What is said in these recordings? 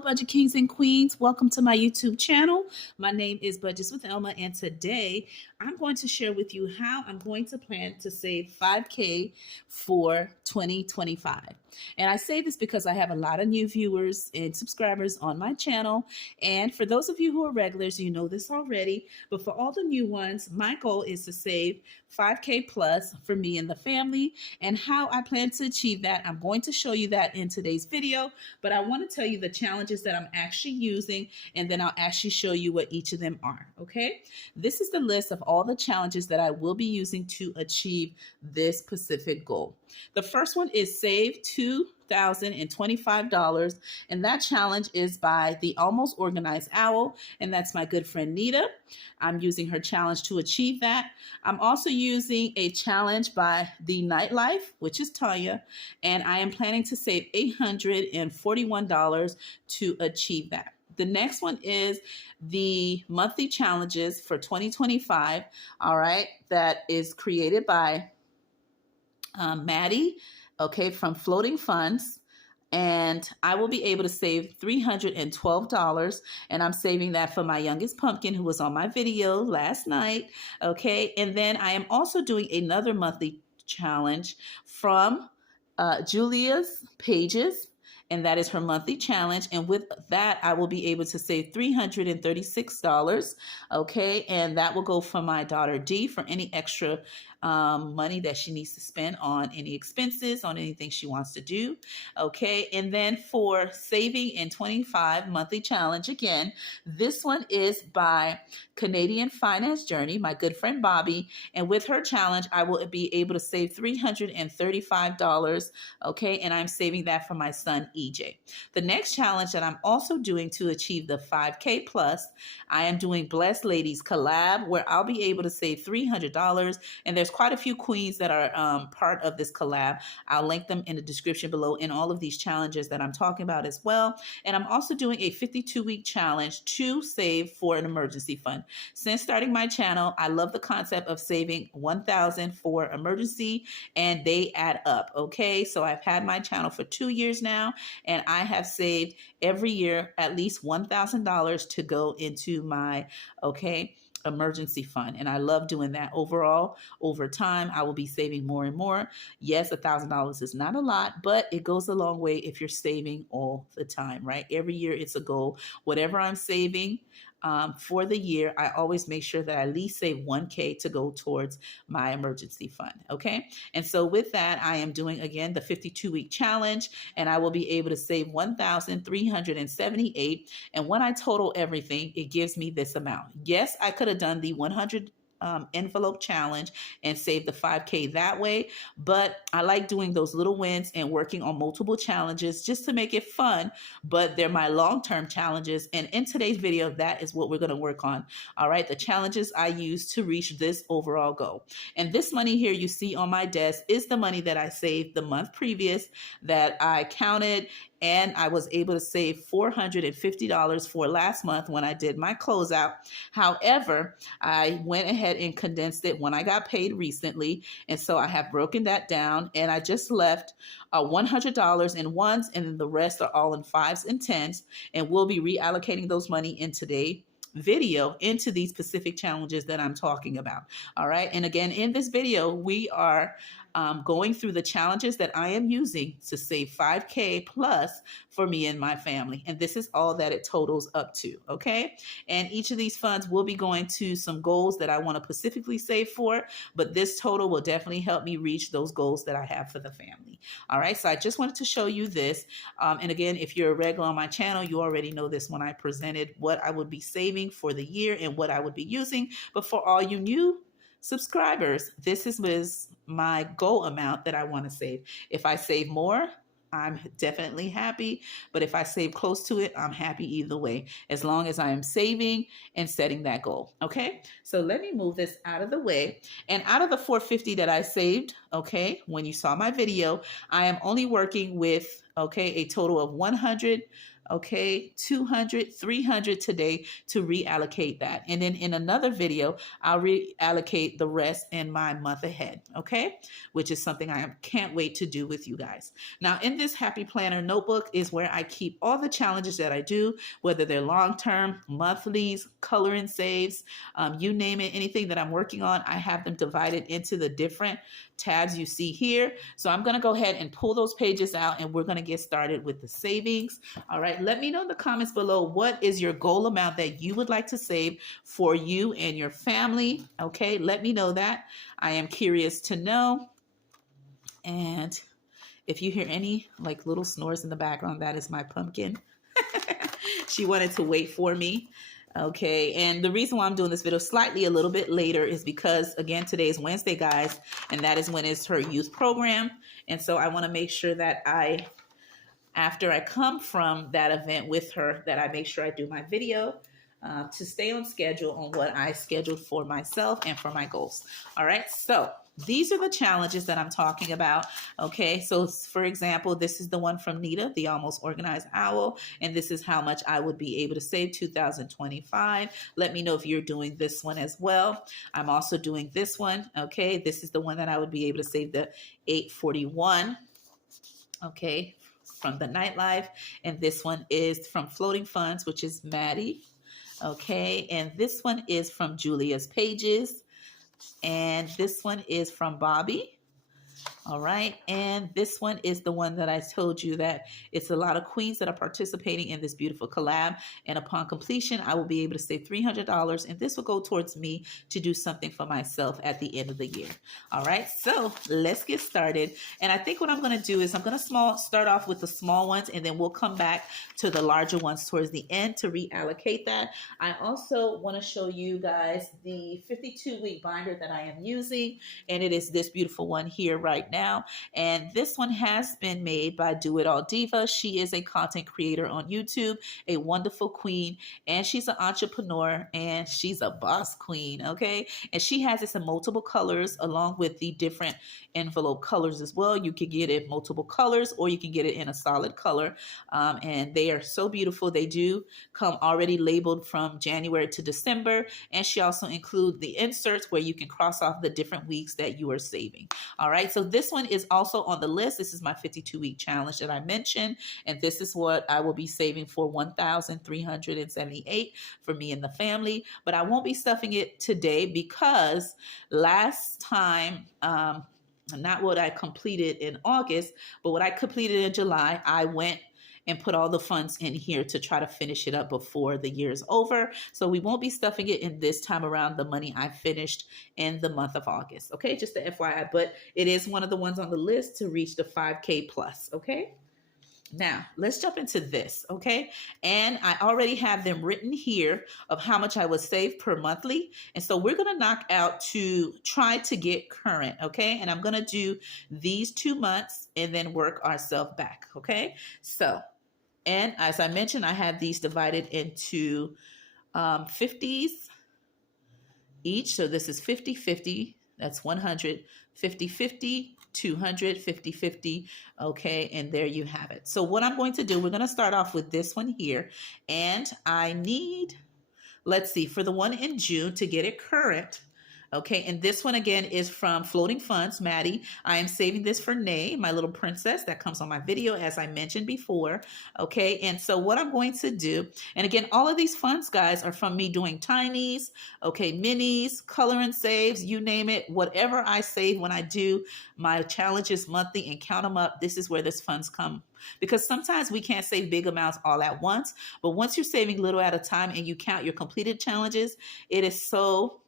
Budget Kings and Queens, welcome to my YouTube channel. My name is Budgets with Elma, and today I'm going to share with you how I'm going to plan to save 5K for 2025. And I say this because I have a lot of new viewers and subscribers on my channel. And for those of you who are regulars, you know this already. But for all the new ones, my goal is to save 5K plus for me and the family. And how I plan to achieve that, I'm going to show you that in today's video. But I want to tell you the challenges that I'm actually using, and then I'll actually show you what each of them are, okay? This is the list of all the challenges that I will be using to achieve this specific goal. The first one is save $2,025, and that challenge is by TheALMOSTorganizedOwl, and that's my good friend Nita. I'm using her challenge to achieve that. I'm also using a challenge by The Nightlife, which is Tanya, and I am planning to save $841 to achieve that. The next one is the monthly challenges for 2025, all right, that is created by Maddie, okay, from Floating Funds. And I will be able to save $312, and I'm saving that for my youngest pumpkin who was on my video last night, okay? And then I am also doing another monthly challenge from Julia's Pages, and that is her monthly challenge. And with that, I will be able to save $336, okay? And that will go for my daughter D for any extra money that she needs to spend on any expenses, on anything she wants to do, okay? And then for saving in 25 monthly challenge, again, this one is by CanadianFinanceJourney, my good friend Bobby, and with her challenge, I will be able to save $335, okay? And I'm saving that for my son EJ. The next challenge that I'm also doing to achieve the 5K plus, I am doing Blessed Ladies Collab, where I'll be able to save $300, and there's quite a few queens that are part of this collab. I'll link them in the description below in all of these challenges that I'm talking about as well. And I'm also doing a 52-week challenge to save for an emergency fund. Since starting my channel, I love the concept of saving $1,000 for emergency, and they add up, okay? So I've had my channel for 2 years now, and I have saved every year at least $1,000 to go into my, okay, emergency fund. And I love doing that. Overall, over time, I will be saving more and more. Yes, $1,000 is not a lot, but it goes a long way if you're saving all the time, right? Every year it's a goal. Whatever I'm saving for the year, I always make sure that I at least save 1K to go towards my emergency fund, okay? And so with that, I am doing, again, the 52-week challenge, and I will be able to save $1,378. And when I total everything, it gives me this amount. Yes, I could have done the 100 envelope challenge and save the 5K that way, but I like doing those little wins and working on multiple challenges just to make it fun, but they're my long-term challenges, and in today's video, that is what we're going to work on. All right, the challenges I use to reach this overall goal. And this money here you see on my desk is the money that I saved the month previous that I counted, and I was able to save $450 for last month when I did my closeout. However, I went ahead and condensed it when I got paid recently, and so I have broken that down, and I just left $100 in ones, and then the rest are all in 5s and 10s, and we'll be reallocating those money in today's video into these specific challenges that I'm talking about. All right, and again, in this video, we are going through the challenges that I am using to save 5K plus for me and my family. And this is all that it totals up to, okay? And each of these funds will be going to some goals that I want to specifically save for, but this total will definitely help me reach those goals that I have for the family. All right, so I just wanted to show you this. And again, if you're a regular on my channel, you already know this when I presented what I would be saving for the year and what I would be using. But for all you new subscribers, this is my goal amount that I want to save. If I save more, I'm definitely happy, but if I save close to it, I'm happy either way, as long as I am saving and setting that goal, okay? So let me move this out of the way. And out of the $450 that I saved, okay, when you saw my video, I am only working with, okay, a total of $100 okay, 200, 300 today to reallocate that. And then in another video, I'll reallocate the rest in my month ahead, okay? Which is something I can't wait to do with you guys. Now, in this Happy Planner notebook is where I keep all the challenges that I do, whether they're long-term, monthlies, color and saves, you name it, anything that I'm working on, I have them divided into the different tabs you see here. So I'm going to go ahead and pull those pages out and we're going to get started with the savings. All right. Let me know in the comments below, what is your goal amount that you would like to save for you and your family? Okay. Let me know that. I am curious to know. And if you hear any like little snores in the background, that is my pumpkin. She wanted to wait for me. Okay, and the reason why I'm doing this video slightly a little bit later is because, again, today is Wednesday, guys, and that is when it's her youth program. And so I want to make sure that after I come from that event with her, that I make sure I do my video to stay on schedule on what I scheduled for myself and for my goals. All right, so these are the challenges that I'm talking about. Okay, so for example, this is the one from Nita, the Almost Organized Owl, and this is how much I would be able to save 2025. Let me know if you're doing this one as well. I'm also doing this one. Okay, this is the one that I would be able to save the 841. Okay, from the nightlife, and this one is from Floating Funds, which is Maddie. Okay, and this one is from Julia's Pages. And this one is from Bobby. All right. And this one is the one that I told you that it's a lot of queens that are participating in this beautiful collab. And upon completion, I will be able to save $300. And this will go towards me to do something for myself at the end of the year. All right. So let's get started. And I think what I'm going to do is I'm going to start off with the small ones, and then we'll come back to the larger ones towards the end to reallocate that. I also want to show you guys the 52-week binder that I am using. And it is this beautiful one here right now. And this one has been made by Do It All Diva. She is a content creator on YouTube, a wonderful queen, and she's an entrepreneur, and she's a boss queen, okay? And she has this in multiple colors along with the different envelope colors as well. You can get it in multiple colors, or you can get it in a solid color. And they are so beautiful. They do come already labeled from January to December. And she also includes the inserts where you can cross off the different weeks that you are saving. All right. So this one is also on the list. This is my 52-week challenge that I mentioned. And this is what I will be saving for $1,378 for me and the family. But I won't be stuffing it today because last time, not what I completed in August, but what I completed in July, I went and put all the funds in here to try to finish it up before the year is over. So we won't be stuffing it in this time around, the money I finished in the month of August. Okay, just the FYI, but it is one of the ones on the list to reach the 5K plus. Okay. Now, let's jump into this, okay? And I already have them written here of how much I would save per monthly. And so we're going to knock out to try to get current, okay? And I'm going to do these 2 months and then work ourselves back, okay? So, and as I mentioned, I have these divided into 50s each. So this is 50-50. That's 100, 50-50, 200, 50-50. Okay, and there you have it. So what I'm going to do, we're going to start off with this one here. And I need, let's see, for the one in June to get it current. Okay, and this one again is from Floating Funds, Maddie. I am saving this for Nay, my little princess that comes on my video, as I mentioned before. Okay, and so what I'm going to do, and again, all of these funds, guys, are from me doing tinies, okay, minis, color and saves, you name it. Whatever I save when I do my challenges monthly and count them up, this is where this funds come. Because sometimes we can't save big amounts all at once, but once you're saving little at a time and you count your completed challenges, it is so,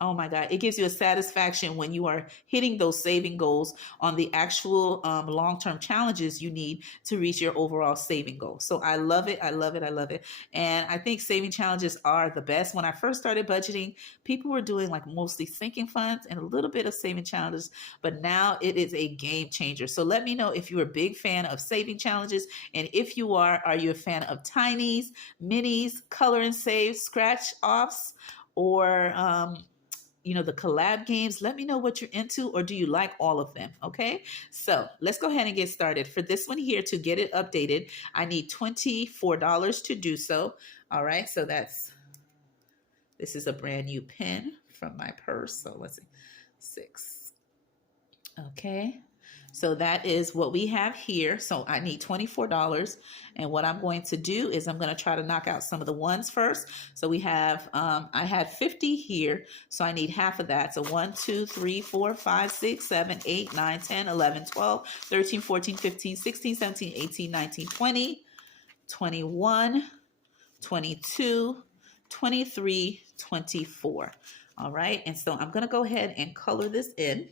oh my God, it gives you a satisfaction when you are hitting those saving goals on the actual long-term challenges you need to reach your overall saving goal. So I love it. I love it. I love it. And I think saving challenges are the best. When I first started budgeting, people were doing like mostly sinking funds and a little bit of saving challenges, but now it is a game changer. So let me know if you're a big fan of saving challenges. And if you are you a fan of tinies, minis, color and save, scratch offs, or the collab games. Let me know what you're into, or do you like all of them? Okay, so let's go ahead and get started. For this one here, to get it updated, I need $24 to do so. All right, so this is a brand new pen from my purse. So let's see, 6. Okay, so that is what we have here. So I need $24. And what I'm going to do is I'm going to try to knock out some of the ones first. So we have, I had 50 here. So I need half of that. So 1, 2, 3, 4, 5, 6, 7, 8, 9, 10, 11, 12, 13, 14, 15, 16, 17, 18, 19, 20, 21, 22, 23, 24. All right. And so I'm going to go ahead and color this in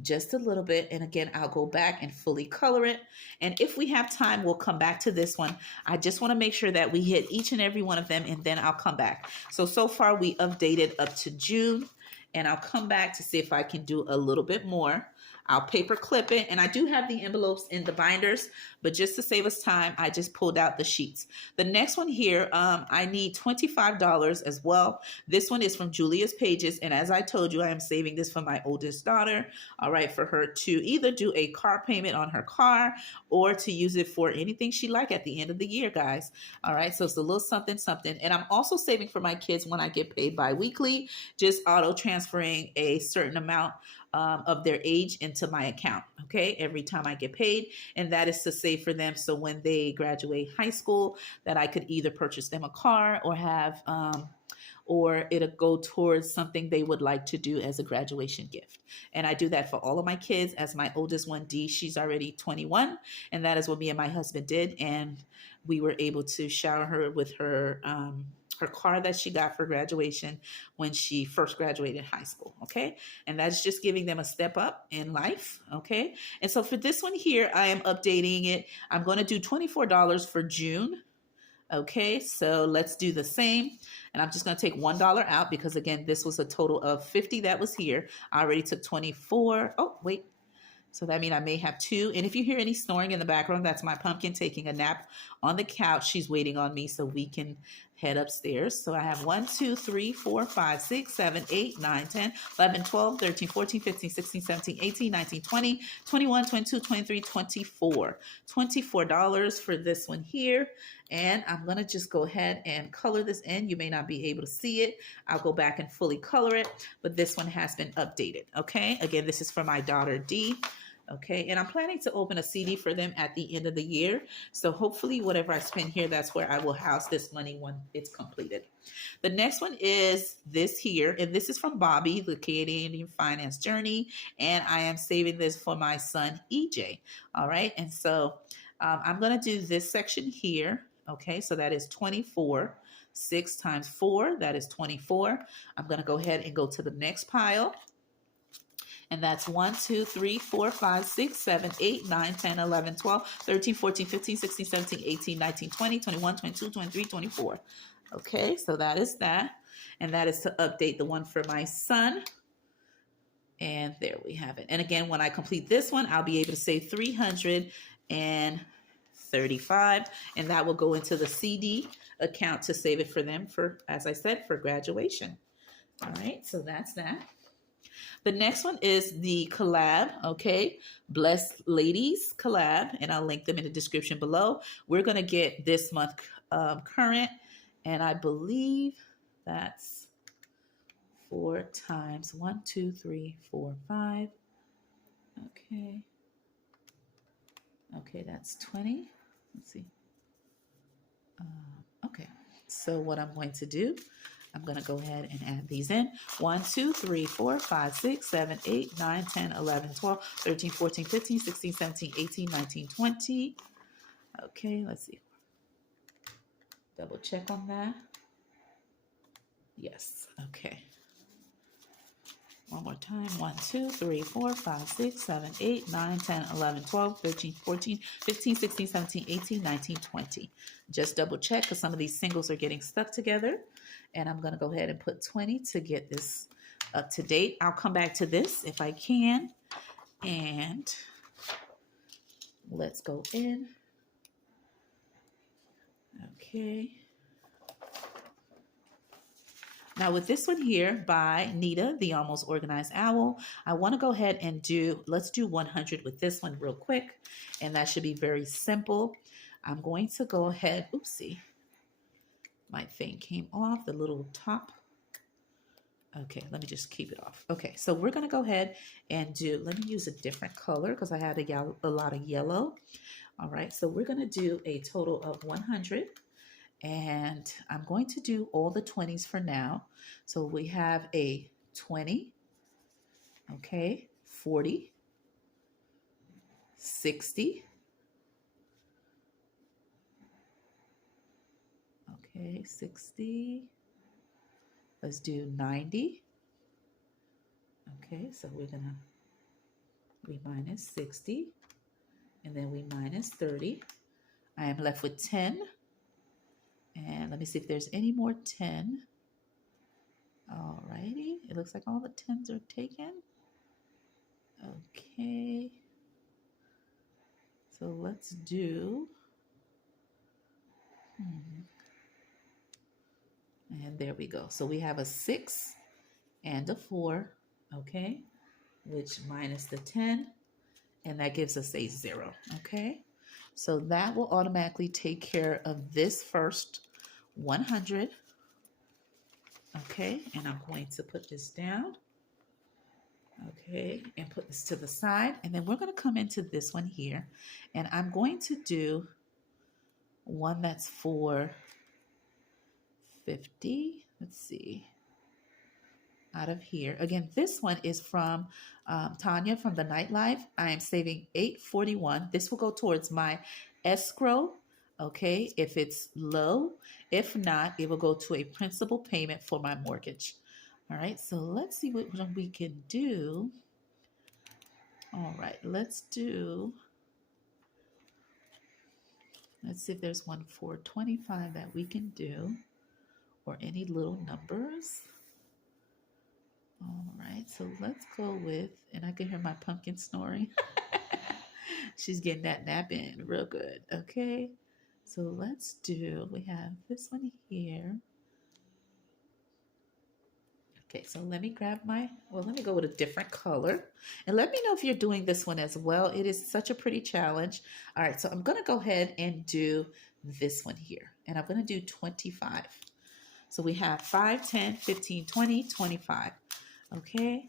just a little bit. And again, I'll go back and fully color it. And if we have time, we'll come back to this one. I just want to make sure that we hit each and every one of them, and then I'll come back. So far we updated up to June, and I'll come back to see if I can do a little bit more. I'll paper clip it, and I do have the envelopes in the binders, but just to save us time, I just pulled out the sheets. The next one here, I need $25 as well. This one is from Julia's Pages, and as I told you, I am saving this for my oldest daughter, all right, for her to either do a car payment on her car or to use it for anything she like at the end of the year, guys. All right, so it's a little something, something. And I'm also saving for my kids when I get paid bi-weekly, just auto transferring a certain amount of their age into my account, okay, every time I get paid. And that is to save for them, so when they graduate high school, that I could either purchase them a car or have or it'll go towards something they would like to do as a graduation gift. And I do that for all of my kids. As my oldest one, Dee, she's already 21, and that is what me and my husband did. And we were able to shower her with her car that she got for graduation when she first graduated high school, okay? And that's just giving them a step up in life, okay? And so for this one here, I am updating it. I'm going to do $24 for June. Okay, so let's do the same. And I'm just going to take $1 out because, again, this was a total of 50 that was here. I already took 24. Oh, wait. So that means I may have 2. And if you hear any snoring in the background, that's my pumpkin taking a nap on the couch. She's waiting on me so we can head upstairs. So I have 1, 2, 3, 4, 5, 6, 7, 8, 9, 10, 11, 12, 13, 14, 15, 16, 17, 18, 19, 20, 21, 22, 23, 24. $24 for this one here. And I'm going to just go ahead and color this in. You may not be able to see it. I'll go back and fully color it, but this one has been updated. Okay. Again, this is for my daughter, Dee. Okay, and I'm planning to open a CD for them at the end of the year. So hopefully whatever I spend here, that's where I will house this money when it's completed. The next one is this here, and this is from Bobby, the Canadian Finance Journey, and I am saving this for my son, EJ. All right, and so I'm going to do this section here. Okay, so that is 24. 6 times 4, that is 24. I'm going to go ahead and go to the next pile. And that's 1, 2, 3, 4, 5, 6, 7, 8, 9, 10, 11, 12, 13, 14, 15, 16, 17, 18, 19, 20, 21, 22, 23, 24. Okay, so that is that. And that is to update the one for my son. And there we have it. And again, when I complete this one, I'll be able to save $335. And that will go into the CD account to save it for them for, as I said, for graduation. All right, so that's that. The next one is the Collab, okay? Blessed Ladies Collab, and I'll link them in the description below. We're going to get this month current, and I believe that's 4 times 1, 2, 3, 4, 5. Okay. Okay, that's 20. Let's see. Okay, so what I'm going to do, I'm going to go ahead and add these in. 1, 2, 3, 4, 5, 6, 7, 8, 9, 10, 11, 12, 13, 14, 15, 16, 17, 18, 19, 20. Okay, let's see. Double check on that. Yes, okay. One more time. 1, 2, 3, 4, 5, 6, 7, 8, 9, 10, 11, 12, 13, 14, 15, 16, 17, 18, 19, 20. Just double check because some of these singles are getting stuck together. And I'm going to go ahead and put 20 to get this up to date. I'll come back to this if I can. And let's go in. Okay. Now with this one here by Nita, the Almost Organized Owl, I want to go ahead and let's do 100 with this one real quick. And that should be very simple. I'm going to go ahead, oopsie, my thing came off, the little top. Okay, let me just keep it off. Okay, so we're going to go ahead and let me use a different color because I had a lot of yellow. All right, so we're going to do a total of 100. And I'm going to do all the 20s for now. So we have a 20, okay, 40, 60, okay, 60, let's do 90, okay, so we minus 60, and then we minus 30. I am left with 10. And let me see if there's any more 10. All righty. It looks like all the 10s are taken. Okay. So let's do. And there we go. So we have a 6 and a 4. Okay. Which minus the 10. And that gives us a 0. Okay. So that will automatically take care of this first 100. Okay, and I'm going to put this down. Okay, and put this to the side. And then we're going to come into this one here. And I'm going to do one that's for 50. Let's see. Out of here. Again, this one is from Tanya from the Nightlife. I am saving $841. This will go towards my escrow. Okay, if it's low. If not, it will go to a principal payment for my mortgage. All right, so let's see what we can do. All right, let's see if there's one for 25 that we can do, or any little numbers. All right, so let's go with, and I can hear my pumpkin snoring. She's getting that nap in real good. Okay, so let's we have this one here. Okay, so let me grab let me go with a different color. And let me know if you're doing this one as well. It is such a pretty challenge. All right, so I'm going to go ahead and do this one here. And I'm going to do 25. So we have 5, 10, 15, 20, 25. Okay,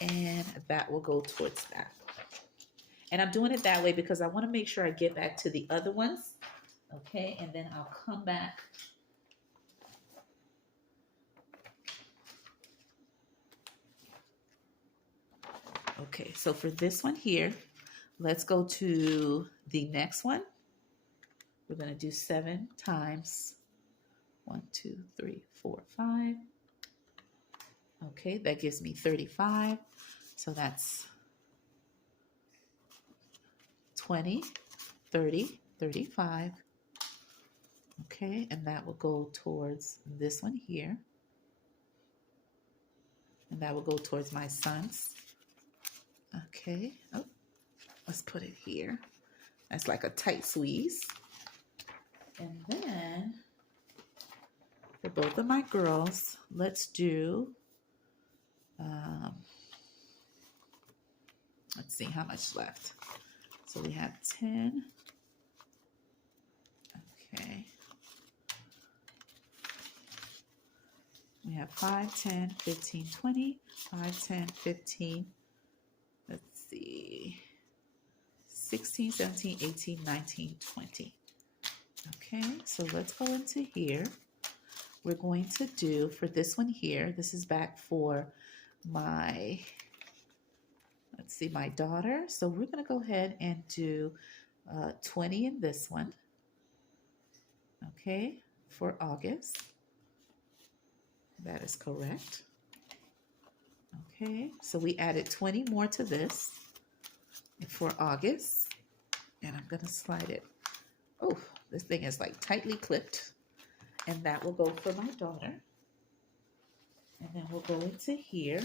and that will go towards that. And I'm doing it that way because I want to make sure I get back to the other ones. Okay, and then I'll come back. Okay, so for this one here, let's go to the next one. We're going to do 7 times 1, 2, 3, 4, 5. Okay, that gives me 35. So that's 20, 30, 35. Okay, and that will go towards this one here. And that will go towards my sons. Okay, oh, let's put it here. That's like a tight squeeze. And then for both of my girls, let's do, let's see how much left. So we have 10. Okay. We have 5, 10, 15, 20, 5, 10, 15. Let's see. 16, 17, 18, 19, 20. Okay, so let's go into here. We're going to do, for this one here, this is back for my, let's see, my daughter. So we're going to go ahead and do 20 in this one. Okay, for August. That is correct. Okay, so we added 20 more to this for August. And I'm going to slide it. Oh, this thing is like tightly clipped. And that will go for my daughter. And then we'll go into here.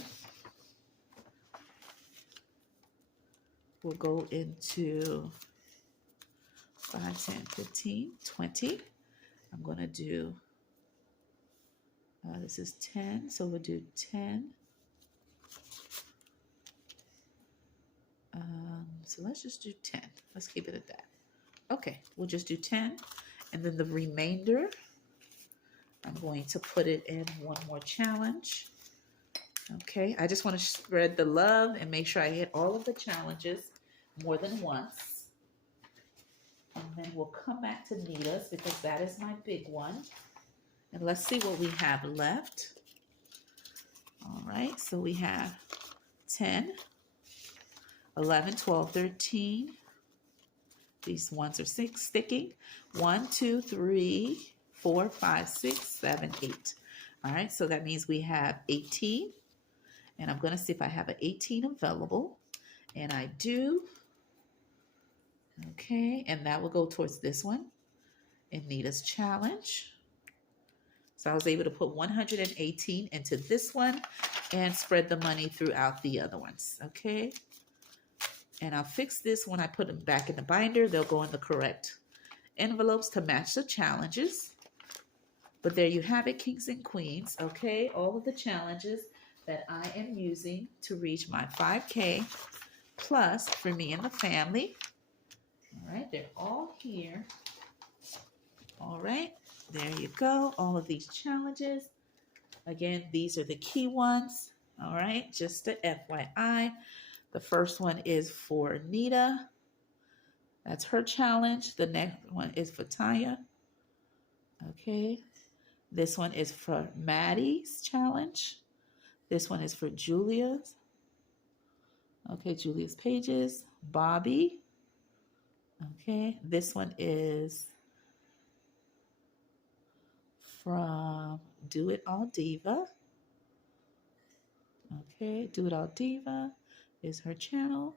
We'll go into 5, 10, 15, 20. I'm going to do This is 10, so we'll do 10. So let's just do 10. Let's keep it at that. Okay, we'll just do 10. And then the remainder, I'm going to put it in one more challenge. Okay, I just want to spread the love and make sure I hit all of the challenges more than once. And then we'll come back to Nita's because that is my big one. And let's see what we have left. All right, so we have 10, 11, 12, 13. These ones are sticking. 1, 2, 3, 4, 5, 6, 7, 8. All right, so that means we have 18. And I'm going to see if I have an 18 available. And I do. Okay, and that will go towards this one, Anita's challenge. So I was able to put 118 into this one and spread the money throughout the other ones, okay? And I'll fix this when I put them back in the binder. They'll go in the correct envelopes to match the challenges. But there you have it, kings and queens, okay? All of the challenges that I am using to reach my 5K plus for me and the family. All right, they're all here. All right, there you go. All of these challenges. Again, these are the key ones. All right, just a FYI. The first one is for Anita. That's her challenge. The next one is for Tanya. Okay. This one is for Maddie's challenge. This one is for Julia's. Okay, Julia's pages. Bobby. Okay, this one is from Do It All Diva. Okay, Do It All Diva is her channel.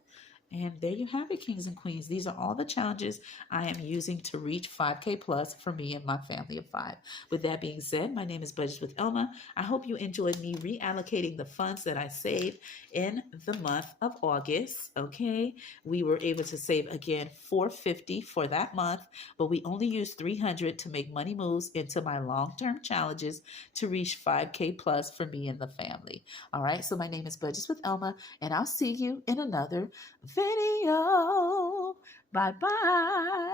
And there you have it, kings and queens. These are all the challenges I am using to reach 5K plus for me and my family of 5. With that being said, my name is Budgets with Elma. I hope you enjoyed me reallocating the funds that I saved in the month of August. Okay, we were able to save again $450 for that month, but we only used $300 to make money moves into my long-term challenges to reach 5K plus for me and the family. All right, so my name is Budgets with Elma, and I'll see you in another video. Bye-bye.